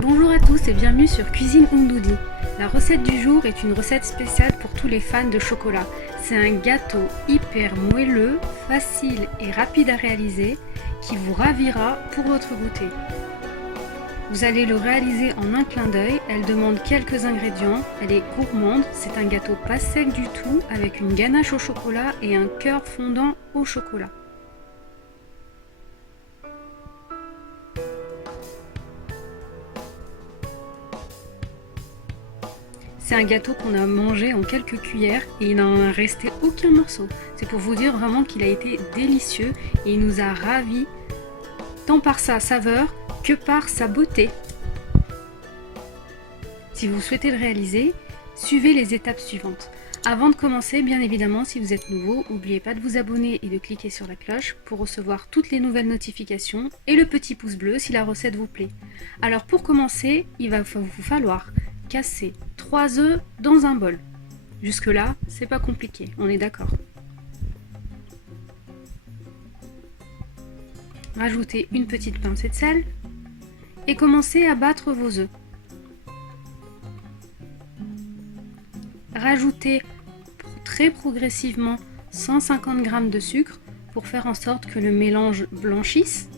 Bonjour à tous et bienvenue sur Cuisine Umdoudi. La recette du jour est une recette spéciale pour tous les fans de chocolat. C'est un gâteau hyper moelleux, facile et rapide à réaliser qui vous ravira pour votre goûter. Vous allez le réaliser en un clin d'œil, elle demande quelques ingrédients, elle est gourmande, c'est un gâteau pas sec du tout avec une ganache au chocolat et un cœur fondant au chocolat. C'est un gâteau qu'on a mangé en quelques cuillères et il n'en a resté aucun morceau. C'est pour vous dire vraiment qu'il a été délicieux et il nous a ravis tant par sa saveur que par sa beauté. Si vous souhaitez le réaliser, suivez les étapes suivantes. Avant de commencer, bien évidemment, si vous êtes nouveau, n'oubliez pas de vous abonner et de cliquer sur la cloche pour recevoir toutes les nouvelles notifications et le petit pouce bleu si la recette vous plaît. Alors pour commencer, il va vous falloir casser 3 œufs dans un bol. Jusque là, c'est pas compliqué, on est d'accord. Rajoutez une petite pincée de sel et commencez à battre vos œufs. Rajoutez très progressivement 150 g de sucre pour faire en sorte que le mélange blanchisse.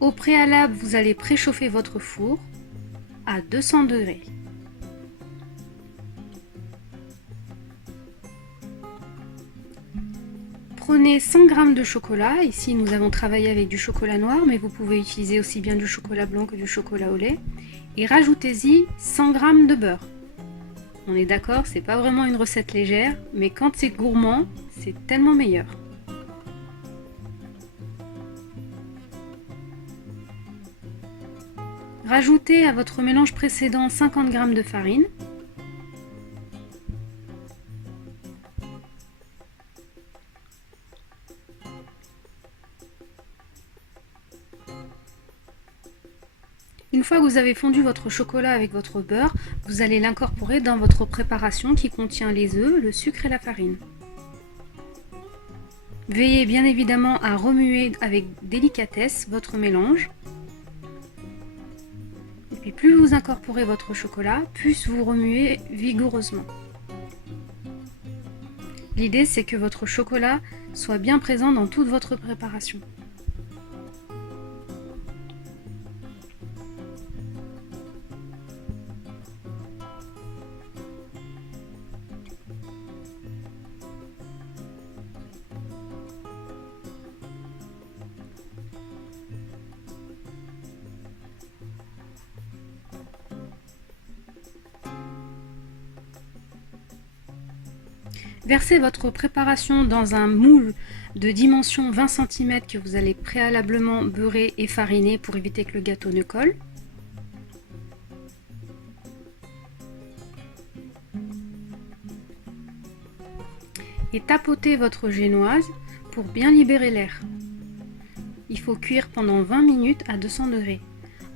Au préalable, vous allez préchauffer votre four à 200 degrés. Prenez 100 g de chocolat, ici nous avons travaillé avec du chocolat noir, mais vous pouvez utiliser aussi bien du chocolat blanc que du chocolat au lait, et rajoutez-y 100 g de beurre. On est d'accord, c'est pas vraiment une recette légère, mais quand c'est gourmand, c'est tellement meilleur. Rajoutez à votre mélange précédent 50 g de farine. Une fois que vous avez fondu votre chocolat avec votre beurre, vous allez l'incorporer dans votre préparation qui contient les œufs, le sucre et la farine. Veillez bien évidemment à remuer avec délicatesse votre mélange. Et puis plus vous incorporez votre chocolat, plus vous remuez vigoureusement. L'idée c'est que votre chocolat soit bien présent dans toute votre préparation. Versez votre préparation dans un moule de dimension 20 cm que vous allez préalablement beurrer et fariner pour éviter que le gâteau ne colle. Et tapotez votre génoise pour bien libérer l'air. Il faut cuire pendant 20 minutes à 200 degrés.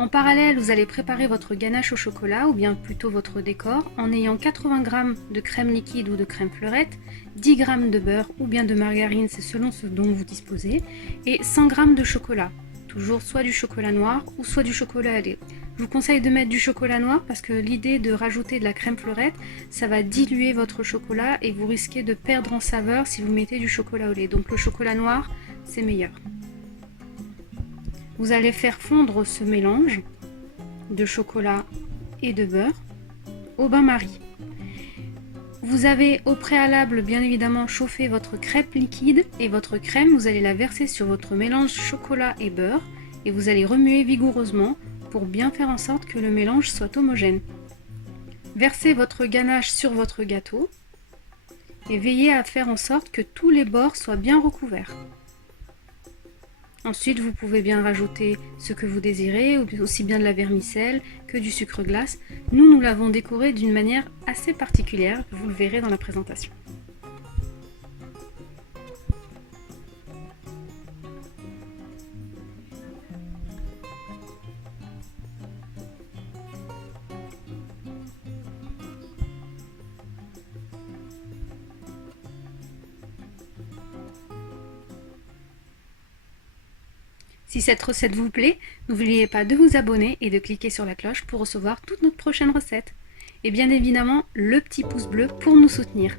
En parallèle, vous allez préparer votre ganache au chocolat, ou bien plutôt votre décor, en ayant 80 g de crème liquide ou de crème fleurette, 10 g de beurre ou bien de margarine, c'est selon ce dont vous disposez, et 100 g de chocolat. Toujours soit du chocolat noir ou soit du chocolat au lait. Je vous conseille de mettre du chocolat noir parce que l'idée de rajouter de la crème fleurette, ça va diluer votre chocolat et vous risquez de perdre en saveur si vous mettez du chocolat au lait. Donc le chocolat noir, c'est meilleur. Vous allez faire fondre ce mélange de chocolat et de beurre au bain-marie. Vous avez au préalable bien évidemment chauffé votre crêpe liquide et votre crème, vous allez la verser sur votre mélange chocolat et beurre et vous allez remuer vigoureusement pour bien faire en sorte que le mélange soit homogène. Versez votre ganache sur votre gâteau et veillez à faire en sorte que tous les bords soient bien recouverts. Ensuite, vous pouvez bien rajouter ce que vous désirez, aussi bien de la vermicelle que du sucre glace. Nous l'avons décoré d'une manière assez particulière, vous le verrez dans la présentation. Si cette recette vous plaît, n'oubliez pas de vous abonner et de cliquer sur la cloche pour recevoir toutes nos prochaines recettes. Et bien évidemment, le petit pouce bleu pour nous soutenir.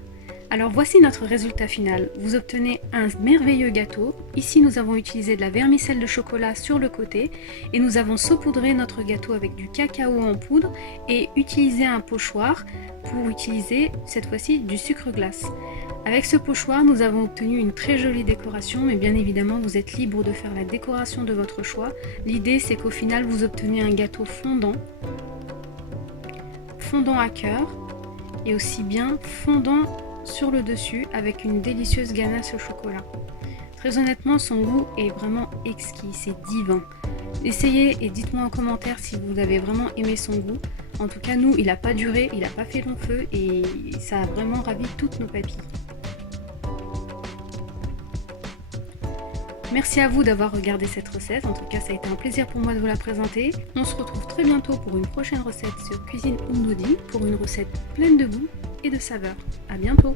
Alors voici notre résultat final. Vous obtenez un merveilleux gâteau. Ici, nous avons utilisé de la vermicelle de chocolat sur le côté et nous avons saupoudré notre gâteau avec du cacao en poudre et utilisé un pochoir pour utiliser cette fois-ci du sucre glace. Avec ce pochoir, nous avons obtenu une très jolie décoration, mais bien évidemment, vous êtes libre de faire la décoration de votre choix. L'idée, c'est qu'au final, vous obtenez un gâteau fondant à cœur et aussi bien fondant sur le dessus avec une délicieuse ganache au chocolat. Très honnêtement, son goût est vraiment exquis, c'est divin. Essayez et dites-moi en commentaire si vous avez vraiment aimé son goût. En tout cas, nous, il n'a pas duré, il n'a pas fait long feu et ça a vraiment ravi toutes nos papilles. Merci à vous d'avoir regardé cette recette, en tout cas ça a été un plaisir pour moi de vous la présenter. On se retrouve très bientôt pour une prochaine recette sur Cuisine Undodi, pour une recette pleine de goût et de saveurs. À bientôt!